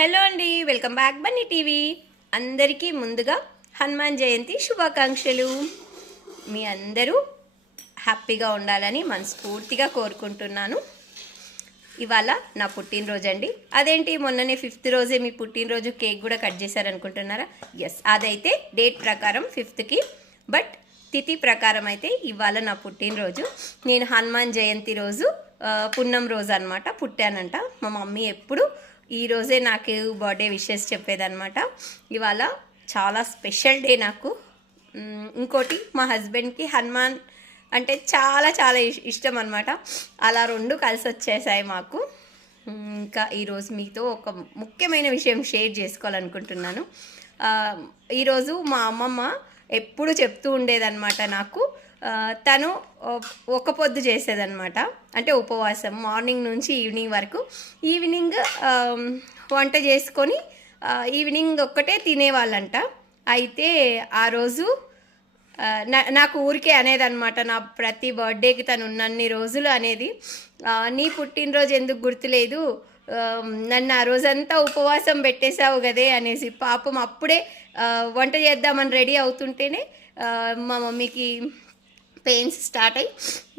Hello అండి, welcome back Bunny TV. అందరికీ ముందుగా హనుమాన్ జయంతి శుభాకాంక్షలు. మీ అందరూ హ్యాపీగా ఉండాలని మనస్ఫూర్తిగా కోరుకుంటున్నాను. ఇవాళ నా పుట్టినరోజు అండి. అదేంటి మొన్ననే 5th రోజే మీ పుట్టినరోజు కేక్ కూడా కట్ చేశారనుకుంటున్నారా? ఎస్, అదైతే డేట్ ప్రకారం 5th, బట్ తిథి ప్రకారం అయితే ఇవాళ నా పుట్టినరోజు. నేను హనుమాన్ జయంతి రోజు పున్నం రోజు అనమాట పుట్టానంట. మా మమ్మీ ఎప్పుడు ఈ రోజే నాకు బర్త్డే విషెస్ చెప్పేదన్నమాట. ఇవాళ చాలా స్పెషల్ డే నాకు. ఇంకోటి, మా హస్బెండ్కి హనుమాన్ అంటే చాలా చాలా ఇష్టం అనమాట. అలా రెండు కలిసి వచ్చేసాయి మాకు. ఇంకా ఈరోజు మీతో ఒక ముఖ్యమైన విషయం షేర్ చేసుకోవాలనుకుంటున్నాను. ఈరోజు మా అమ్మమ్మ ఎప్పుడు చెప్తూ ఉండేదన్నమాట నాకు. తను ఒక పొద్దు చేసేదన్నమాట, అంటే ఉపవాసం మార్నింగ్ నుంచి ఈవినింగ్ వరకు. ఈవినింగ్ వంట చేసుకొని ఈవినింగ్ ఒక్కటే తినేవాళ్ళంట. అయితే ఆ రోజు నాకు ఊరికే అనేదన్నమాట, నా ప్రతి బర్త్డేకి తను ఉన్నన్ని రోజులు అనేది, నీ పుట్టినరోజు ఎందుకు గుర్తులేదు, నన్ను ఆ రోజంతా ఉపవాసం పెట్టేశావు కదే అనేసి. పాపం అప్పుడే వంట చేద్దామని రెడీ అవుతుంటేనే మా మమ్మీకి పెయిన్స్ స్టార్ట్ అయ్యి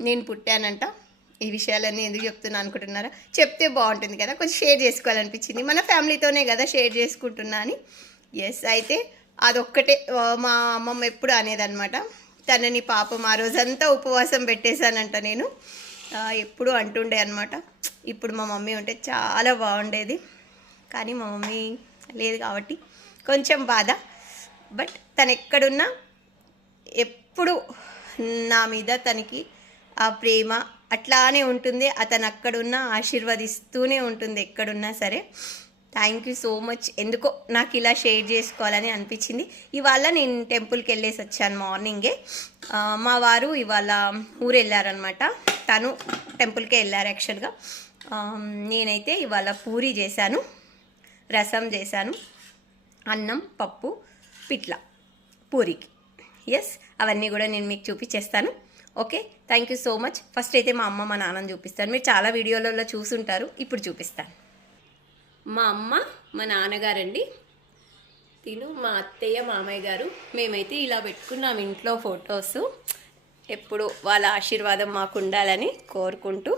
నేను పుట్టానంట. ఈ విషయాలన్నీ ఎందుకు చెప్తున్నా అనుకుంటున్నారా? చెప్తే బాగుంటుంది కదా, కొంచెం షేర్ చేసుకోవాలనిపించింది. మన ఫ్యామిలీతోనే కదా షేర్ చేసుకుంటున్నా అని. ఎస్, అయితే అదొక్కటే మా అమ్మమ్మ ఎప్పుడు అనేదన్నమాట, తనని పాపం ఆ రోజంతా ఉపవాసం పెట్టేశానంట నేను, ఎప్పుడు అంటుండే అనమాట. ఇప్పుడు మా మమ్మీ ఉంటే చాలా బాగుండేది, కానీ మా మమ్మీ లేదు కాబట్టి కొంచెం బాధ. బట్ తను ఎక్కడున్నా ఎప్పుడు నా మీద తనకి ఆ ప్రేమ అట్లానే ఉంటుంది. అతను అక్కడున్నా ఆశీర్వదిస్తూనే ఉంటుంది ఎక్కడున్నా సరే. Thank you so much. ఎందుకో నాకు ఇలా షేర్ చేసుకోవాలని అనిపించింది. ఇవాళ నేను టెంపుల్కి వెళ్ళేసి వచ్చాను మార్నింగే. మా వారు ఇవాళ ఊరు వెళ్ళారనమాట. తను టెంపుల్కే వెళ్ళారు యాక్చువల్గా. నేనైతే ఇవాళ పూరి చేశాను, రసం చేశాను, అన్నం, పప్పు, పిట్ల పూరికి. ఎస్, అవన్నీ కూడా నేను మీకు చూపించేస్తాను. Okay, thank you so much. First అయితే మా అమ్మ మా నాన్నని చూపిస్తాను. మీరు చాలా వీడియోలలో చూసుంటారు, ఇప్పుడు చూపిస్తాను. మా అమ్మ మా నాన్నగారండి, తిను మా అత్తయ్య మామయ్య గారు. మేమైతే ఇలా పెట్టుకున్నాం ఇంట్లో ఫొటోస్. ఎప్పుడు వాళ్ళ ఆశీర్వాదం మాకు ఉండాలని కోరుకుంటూ